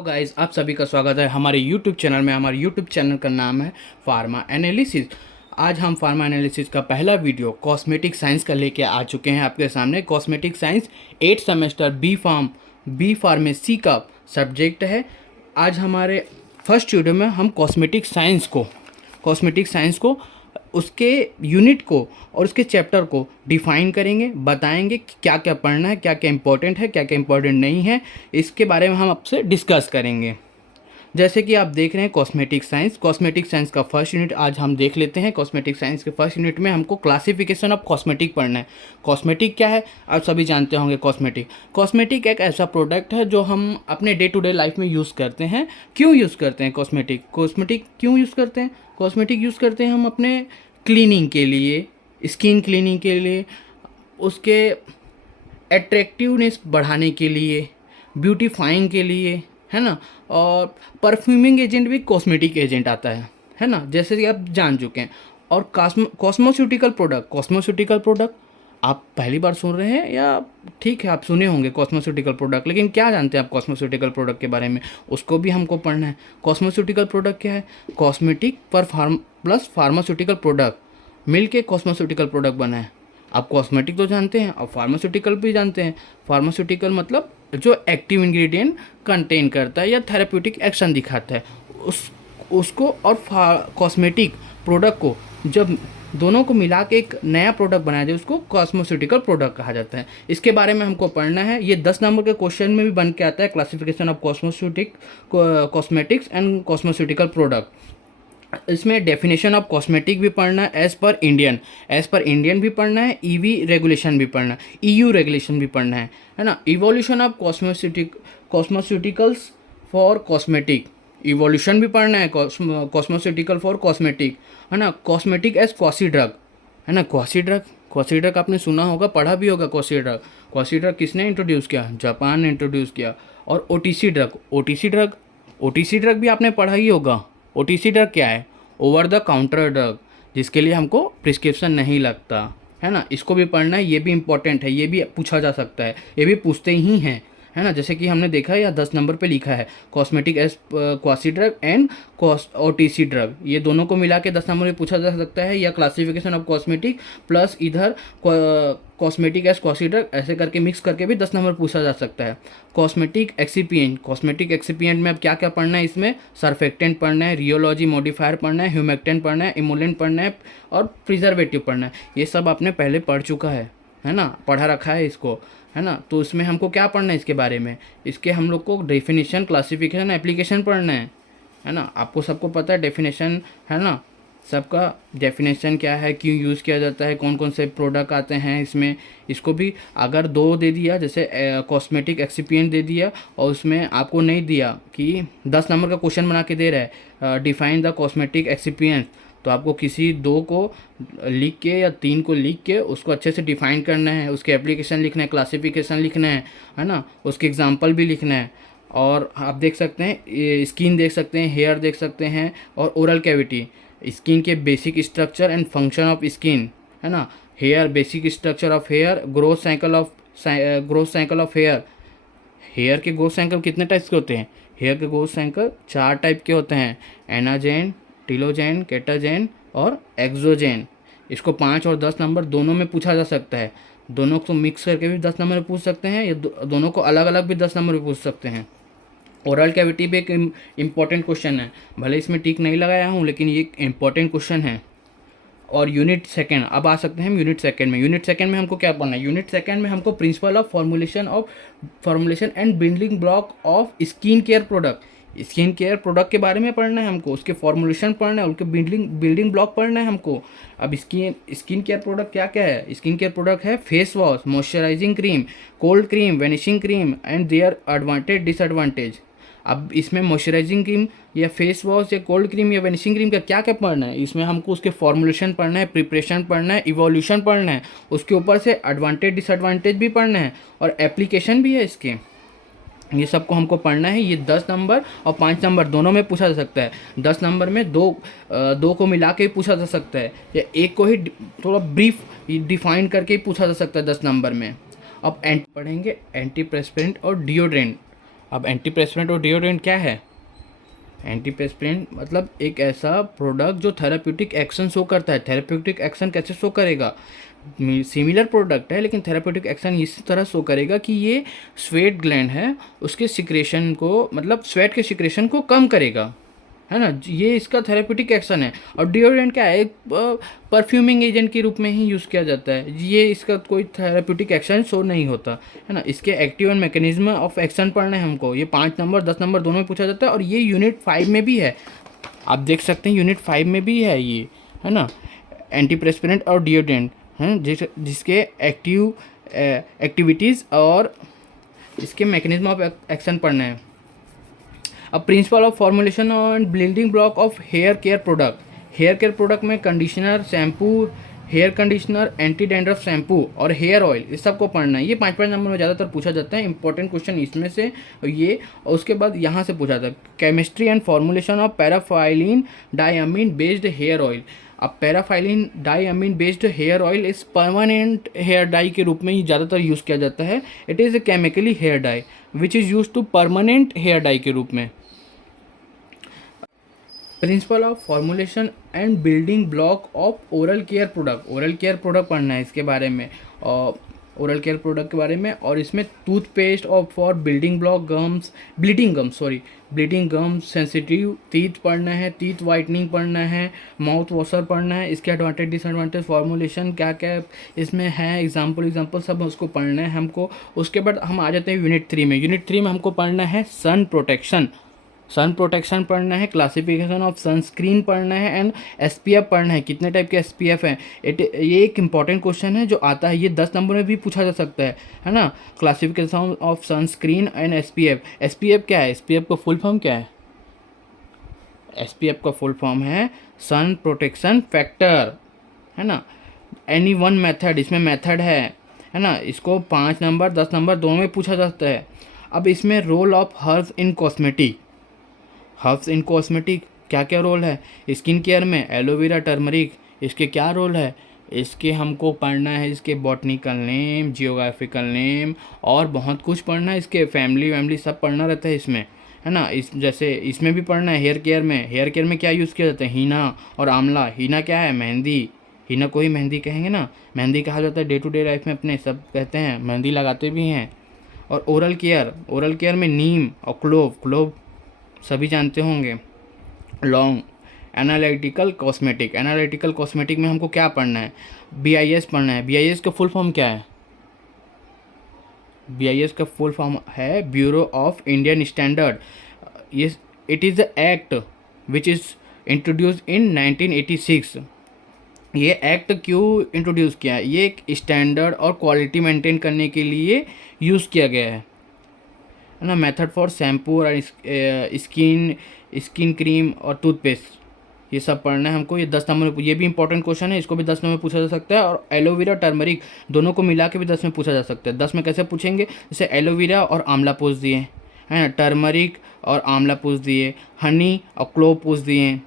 Hello guys, आप सभी का स्वागत है हमारे यूट्यूब चैनल में। हमारे यूट्यूब चैनल का नाम है फार्मा एनालिसिस। आज हम फार्मा एनालिसिस का पहला वीडियो कॉस्मेटिक साइंस का लेके आ चुके हैं आपके सामने। Cosmetic science 8 semester B pharmacy का सब्जेक्ट है। आज हमारे फर्स्ट वीडियो में हम कॉस्मेटिक साइंस को उसके यूनिट को और उसके चैप्टर को डिफ़ाइन करेंगे, बताएंगे कि क्या क्या पढ़ना है, क्या क्या इंपॉर्टेंट है, क्या क्या इंपॉर्टेंट नहीं है। इसके बारे में हम आपसे डिस्कस करेंगे। जैसे कि आप देख रहे हैं कॉस्मेटिक साइंस का फर्स्ट यूनिट आज हम देख लेते हैं। कॉस्मेटिक साइंस के फर्स्ट यूनिट में हमको क्लासिफिकेशन ऑफ कॉस्मेटिक पढ़ना है। कॉस्मेटिक क्या है आप सभी जानते होंगे। कॉस्मेटिक एक ऐसा प्रोडक्ट है जो हम अपने डे टू डे लाइफ में यूज़ करते हैं। क्यों यूज़ करते हैं कॉस्मेटिक क्यों यूज़ करते हैं? कॉस्मेटिक यूज़ करते हैं हम अपने क्लीनिंग के लिए, स्किन क्लीनिंग के लिए, उसके अट्रैक्टिवनेस बढ़ाने के लिए, ब्यूटीफाइंग के लिए, है ना। और परफ्यूमिंग एजेंट भी कॉस्मेटिक एजेंट आता है ना, जैसे कि आप जान चुके हैं। और कॉस्मोस्यूटिकल प्रोडक्ट आप पहली बार सुन रहे हैं या ठीक है आप सुने होंगे कॉस्मोस्यूटिकल प्रोडक्ट, लेकिन क्या जानते हैं आप कॉस्मोस्यूटिकल प्रोडक्ट के बारे में? उसको भी हमको पढ़ना है। कॉस्मोस्यूटिकल प्रोडक्ट क्या है? कॉस्मेटिक प्लस फार्मास्यूटिकल प्रोडक्ट मिल के कॉस्मोस्यूटिकल प्रोडक्ट बना है। आप कॉस्मेटिक तो जानते हैं और फार्मास्यूटिकल भी जानते हैं। फार्मास्यूटिकल मतलब जो एक्टिव इंग्रेडिएंट कंटेन करता है या थेरेप्यूटिक एक्शन दिखाता है उसको, और कॉस्मेटिक प्रोडक्ट को जब दोनों को मिला के एक नया प्रोडक्ट बनाया जाए उसको कॉस्मोस्यूटिकल प्रोडक्ट कहा जाता है। इसके बारे में हमको पढ़ना है। ये 10 नंबर के क्वेश्चन में भी बन के आता है। Classification of cosmetics and cosmeceutical product. इसमें डेफिनेशन ऑफ कॉस्मेटिक भी पढ़ना है एज़ पर इंडियन भी पढ़ना है, रेगुलेशन भी पढ़ना है, रेगुलेशन भी पढ़ना है ना। Evolution of cosmeceuticals for cosmetic, evolution भी पढ़ना है कॉस्मोस्यूटिकल फॉर कॉस्मेटिक, है ना। कॉस्मेटिक एज क्वासी ड्रग, है ना। क्वासी ड्रग आपने सुना होगा, पढ़ा भी होगा। क्वासी ड्रग किसने इंट्रोड्यूस किया? जापान ने इंट्रोड्यूस किया। और ओटीसी ड्रग भी आपने पढ़ा ही होगा। ओटीसी ड्रग क्या है? ओवर द काउंटर ड्रग, जिसके लिए हमको प्रिस्क्रिप्शन नहीं लगता, है ना। इसको भी पढ़ना है, ये भी इंपॉर्टेंट है, ये भी पूछा जा सकता है, ये भी पूछते ही हैं, है ना। जैसे कि हमने देखा है या 10 नंबर पे लिखा है cosmetic as quasi drug and OTC drug, ये दोनों को मिला के 10 नंबर में पूछा जा सकता है। या क्लासिफिकेशन ऑफ कॉस्मेटिक प्लस इधर कॉस्मेटिक एज क्वासी ड्रग, ऐसे करके मिक्स करके भी 10 नंबर पूछा जा सकता है। कॉस्मेटिक एक्सिपिएंट में अब क्या क्या पढ़ना है? इसमें सर्फेक्टेंट पढ़ना है, रियोलॉजी मॉडिफायर पढ़ना है, ह्यूमेक्टेंट पढ़ना है, इमोलेंट पढ़ना है और प्रिजर्वेटिव पढ़ना है। ये सब आपने पहले पढ़ चुका है ना, पढ़ा रखा है इसको, है ना। तो इसमें हमको क्या पढ़ना है इसके बारे में? इसके हम लोग को डेफिनेशन, क्लासिफिकेशन, एप्लीकेशन पढ़ना है ना। आपको सबको पता है डेफिनेशन, है ना। सबका डेफिनेशन क्या है, क्यों यूज़ किया जाता है, कौन कौन से प्रोडक्ट आते हैं इसमें। इसको भी अगर 2 दे दिया, जैसे कॉस्मेटिक एक्सिपिएंट दे दिया और उसमें आपको नहीं दिया कि 10 नंबर का क्वेश्चन बना के दे रहा है डिफाइन द कॉस्मेटिक एक्सिपिएंट, तो आपको किसी 2 को लिख के या 3 को लिख के उसको अच्छे से डिफाइन करना है, उसके एप्लीकेशन लिखना है, क्लासिफिकेशन लिखना है ना, उसके एग्जांपल भी लिखना है। और आप देख सकते हैं ये स्किन देख सकते हैं, हेयर देख सकते हैं और ओरल कैविटी, स्किन के basic structure and function of skin, है ना। Hair, basic structure of hair, growth cycle of hair. Hair के ग्रोथ साइकिल कितने टाइप्स के होते हैं? हेयर के ग्रोथ साइकिल 4 टाइप के होते हैं, एनाजेन, टिलोजेन, केटाजेन और एक्सोजेन। इसको 5 और 10 नंबर दोनों में पूछा जा सकता है। दोनों को मिक्स करके भी 10 नंबर में पूछ सकते हैं, या दोनों को अलग अलग भी 10 नंबर में पूछ सकते हैं। ओरल कैविटी भी एक इम्पॉर्टेंट क्वेश्चन है, भले इसमें टिक नहीं लगाया हूँ लेकिन ये एक इम्पॉर्टेंट क्वेश्चन है। और यूनिट सेकंड, अब आ सकते हैं हम यूनिट सेकंड में हमको क्या पढ़ना है? यूनिट सेकंड में हमको principal of formulation and building block of skin care product के बारे में पढ़ना है हमको। उसके फॉर्मुलेशन पढ़ना है, उनके बिल्डिंग ब्लॉक पढ़ना है हमको। अब स्किन केयर प्रोडक्ट क्या क्या है? स्किन केयर प्रोडक्ट है face wash, moisturising cream, cold cream, vanishing cream and their advantage disadvantage. अब इसमें मॉइस्चराइजिंग क्रीम या फेस वॉश या कोल्ड क्रीम या वेनिशिंग क्रीम का क्या क्या पढ़ना है? इसमें हमको उसके फॉर्मुलेशन पढ़ना है, प्रिपरेशन पढ़ना है, इवोल्यूशन पढ़ना है, उसके ऊपर से एडवांटेज डिसएडवांटेज भी पढ़ना है और एप्लीकेशन भी है इसके। ये सबको हमको पढ़ना है। ये 10 नंबर और 5 नंबर दोनों में पूछा जा सकता है। 10 नंबर में दो को मिला के ही पूछा जा सकता है, या एक को ही थोड़ा ब्रीफ डिफाइन करके ही पूछा जा सकता है 10 नंबर में। अब पढ़ेंगे एंटीप्रेस्पिरेंट और डिओड्रेंट। अब एंटीप्रेस्पिरेंट और डिओड्रेंट क्या है? एंटीप्रेस्पिरेंट मतलब एक ऐसा प्रोडक्ट जो थेराप्यूटिक एक्शन शो करता है। थेराप्यूटिक एक्शन कैसे शो करेगा? सिमिलर प्रोडक्ट है लेकिन थेराप्यूटिक एक्शन इस तरह शो करेगा कि ये स्वेट ग्लैंड है, उसके सिक्रेशन को, मतलब स्वेट के सिक्रेशन को कम करेगा, है ना। ये इसका थेराप्यूटिक एक्शन है। और डिओड्रेंट क्या है? एक परफ्यूमिंग एजेंट के रूप में ही यूज़ किया जाता है। ये इसका कोई थेराप्यूटिक एक्शन शो नहीं होता, है ना। इसके active and mechanism of action पढ़ना है हमको। ये 5 नंबर 10 नंबर दोनों में पूछा जाता है और ये यूनिट 5 में भी है। आप देख सकते हैं यूनिट 5 में भी है ये, है ना। एंटीप्रेस्पिरेंट और डिओड्रेंट हैं जिसके एक्टिव एक्टिविटीज़ और इसके मैकेनिज्म ऑफ एक्शन पढ़ना है। अब principle of formulation and building block of hair care product. Hair care product में conditioner, shampoo, hair conditioner, anti dandruff shampoo और हेयर ऑयल, इस सबको पढ़ना है। ये 5 नंबर में ज़्यादातर पूछा जाता है। इंपॉर्टेंट क्वेश्चन इसमें से ये, और उसके बाद यहाँ से पूछा जाता है chemistry and formulation of paraphenylene diamine based hair oil. अब paraphenylene diamine based hair oil इस परमानेंट हेयर डाई के रूप में ही ज़्यादातर यूज़ किया जाता है। It is a chemically hair dye which is use to permanent hair dye के रूप में। Principle of formulation and building block of oral care product. Oral care product पढ़ना है इसके बारे में, और ओरल केयर प्रोडक्ट के बारे में। और इसमें टूथपेस्ट और for building block gums, bleeding gums, sensitive teeth पढ़ना है, टीथ वाइटनिंग पढ़ना है, माउथ वॉशर पढ़ना है। इसके एडवांटेज डिसएडवांटेज, फॉर्मुलेशन क्या क्या इसमें है, एग्जाम्पल सब उसको पढ़ना है हमको। उसके बाद हम आ जाते हैं यूनिट 3 में। यूनिट 3 में हमको पढ़ना है सन प्रोटेक्शन पढ़ना है, क्लासिफिकेशन ऑफ सनस्क्रीन पढ़ना है एंड एसपीएफ पढ़ना है। कितने टाइप के एसपीएफ हैं? ये एक इंपॉर्टेंट क्वेश्चन है जो आता है, ये 10 नंबर में भी पूछा जा सकता है ना। Classification of sunscreen and SPF. SPF क्या है? एसपीएफ का फुल फॉर्म क्या है? एसपीएफ का फुल फॉर्म है सन प्रोटेक्शन फैक्टर, है ना। एनी वन मेथड, इसमें मेथड है ना। इसको 5 नंबर 10 नंबर दोनों में पूछा जाता है। अब इसमें role of herbs in cosmetic क्या क्या रोल है? स्किन केयर में एलोवेरा, टर्मरिक, इसके क्या रोल है? इसके हमको पढ़ना है, इसके बॉटनिकल नेम, जियोग्राफिकल नेम और बहुत कुछ पढ़ना है। इसके फैमिली सब पढ़ना रहता है इसमें, है ना। जैसे इसमें भी पढ़ना है। हेयर केयर में क्या यूज़ किया जाता है? हीना और आंवला। हीना क्या है? मेहंदी। हीना को ही मेहंदी कहेंगे ना, मेहंदी कहा जाता है। डे टू डे लाइफ में अपने सब कहते हैं, मेहंदी लगाते भी हैं। और ओरल केयर में नीम और क्लोव सभी जानते होंगे। लॉन्ग। एनालिटिकल कॉस्मेटिक में हमको क्या पढ़ना है? बीआईएस पढ़ना है। बीआईएस का फुल फॉर्म क्या है? बीआईएस का फुल फॉर्म है ब्यूरो ऑफ इंडियन स्टैंडर्ड। ये it is the act which is introduce इन 1986। ये एक्ट क्यों इंट्रोड्यूस किया है? ये एक स्टैंडर्ड और क्वालिटी मेंटेन करने के लिए यूज़ किया गया है ना। मेथड फॉर शैम्पू और स्किन क्रीम और टूथपेस्ट, ये सब पढ़ना है हमको। ये 10 नंबर में, ये भी इंपॉर्टेंट क्वेश्चन है, इसको भी 10 नंबर में पूछा जा सकता है। और एलोवेरा टर्मरिक दोनों को मिला के भी 10 में पूछा जा सकता है। 10 में कैसे पूछेंगे? जैसे एलोवेरा और आंवला पूछ दिए, है ना, टर्मरिक और आंवला पूछ दिए, हनी और क्लोव पूछ दिए,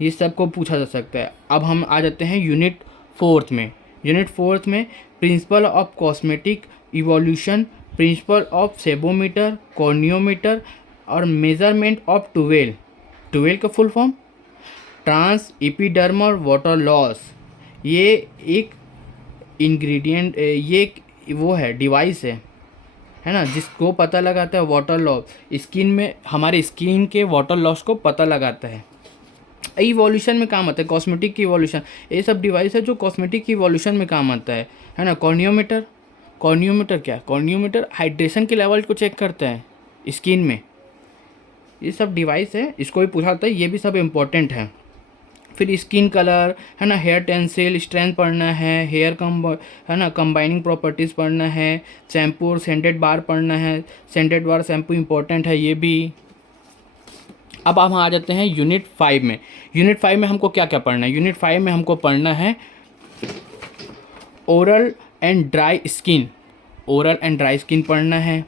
ये सब को पूछा जा सकता है। अब हम आ जाते हैं यूनिट 4 में। Principle of cosmetic evolution, principle of sebumeter, corneometer और मेजरमेंट ऑफ टुवेल का full form trans epidermal water loss. ये एक इंग्रेडिएंट, ये एक वो है, डिवाइस है ना, जिसको पता लगाता है वाटर लॉस। स्किन में हमारे स्किन के वाटर लॉस को पता लगाता है। इवोल्यूशन में काम आता है, कॉस्मेटिक की इवोल्यूशन। ये सब डिवाइस है जो कॉस्मेटिक की इवोल्यूशन में काम आता है ना। कॉर्नियोमीटर क्या है? कॉर्नियोमीटर हाइड्रेशन के लेवल को चेक करता है स्किन में। ये सब डिवाइस है, इसको भी पूछा जाता है, ये भी सब इम्पोर्टेंट है। फिर स्किन कलर, है ना, हेयर टेंसिल स्ट्रेंथ पढ़ना है, है ना, कंबाइनिंग प्रॉपर्टीज़ पढ़ना है, शैम्पू और सेंटेड बार पढ़ना है। सेंटेड बार शैम्पू इम्पोर्टेंट है ये भी। अब हम आ जाते हैं यूनिट 5 में। यूनिट 5 में हमको क्या क्या पढ़ना है? यूनिट 5 में हमको पढ़ना है ओरल एंड ड्राई स्किन पढ़ना है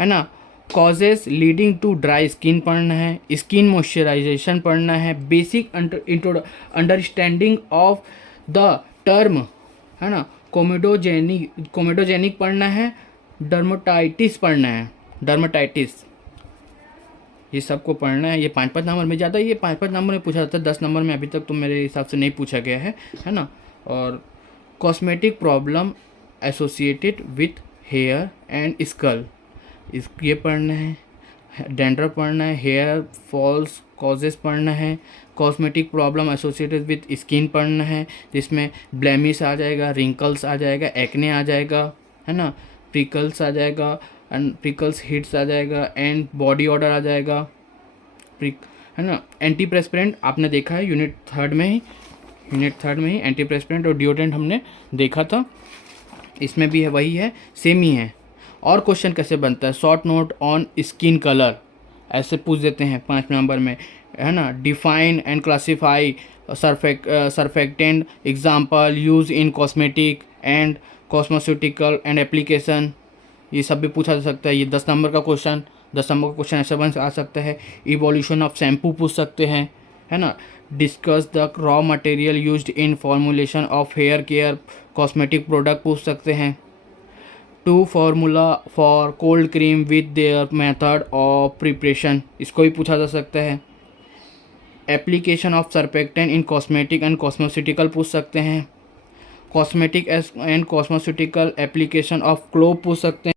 ना। Causes leading to dry skin पढ़ना है, स्किन मॉइस्चराइजेशन पढ़ना है, basic understanding of the term, है ना, कोमेडोजेनिक पढ़ना है, डर्मेटाइटिस पढ़ना है, ये सबको पढ़ना है। ये 5-5 नंबर में, ज़्यादा ये 5-5 नंबर में पूछा जाता है, 10 नंबर में अभी तक तो मेरे हिसाब से नहीं पूछा गया है ना। और cosmetic problem associated with hair and scalp, इस ये पढ़ना है। डैंड्रफ पढ़ना है, हेयर फॉल्स कॉजेस पढ़ना है, cosmetic problem associated with skin पढ़ना है, जिसमें ब्लेमिश आ जाएगा, रिंकल्स आ जाएगा, एक्ने आ जाएगा, है ना, प्रिकल्स आ जाएगा, एंड प्रिकल्स हिट्स आ जाएगा, एंड बॉडी ऑर्डर आ जाएगा, है ना। एंटी प्रेस्पिरेंट आपने देखा है यूनिट थर्ड में ही एंटी प्रेस्पिरेंट और डिओड्रेंट हमने देखा था, इसमें भी है वही है, सेम ही है। और क्वेश्चन कैसे बनता है, short note on skin colour ऐसे पूछ देते हैं 5 नंबर में, है ना। Define and classify surfactant example use in cosmetic and cosmetical and application, ये सब भी पूछा जा सकता है। ये 10 नंबर का क्वेश्चन, 10 नंबर का क्वेश्चन ऐसे बन आ सकता है। इवोल्यूशन ऑफ शैम्पू पूछ सकते हैं, है ना। Discuss the raw material used in formulation of hair care cosmetic product पूछ सकते हैं। 2 formula for cold cream with their method of preparation, इसको भी पूछा जा सकता है। Application of surfactant in cosmetic and cosmetical पूछ सकते हैं। Cosmetic and cosmetical application of clove पूछ सकते हैं।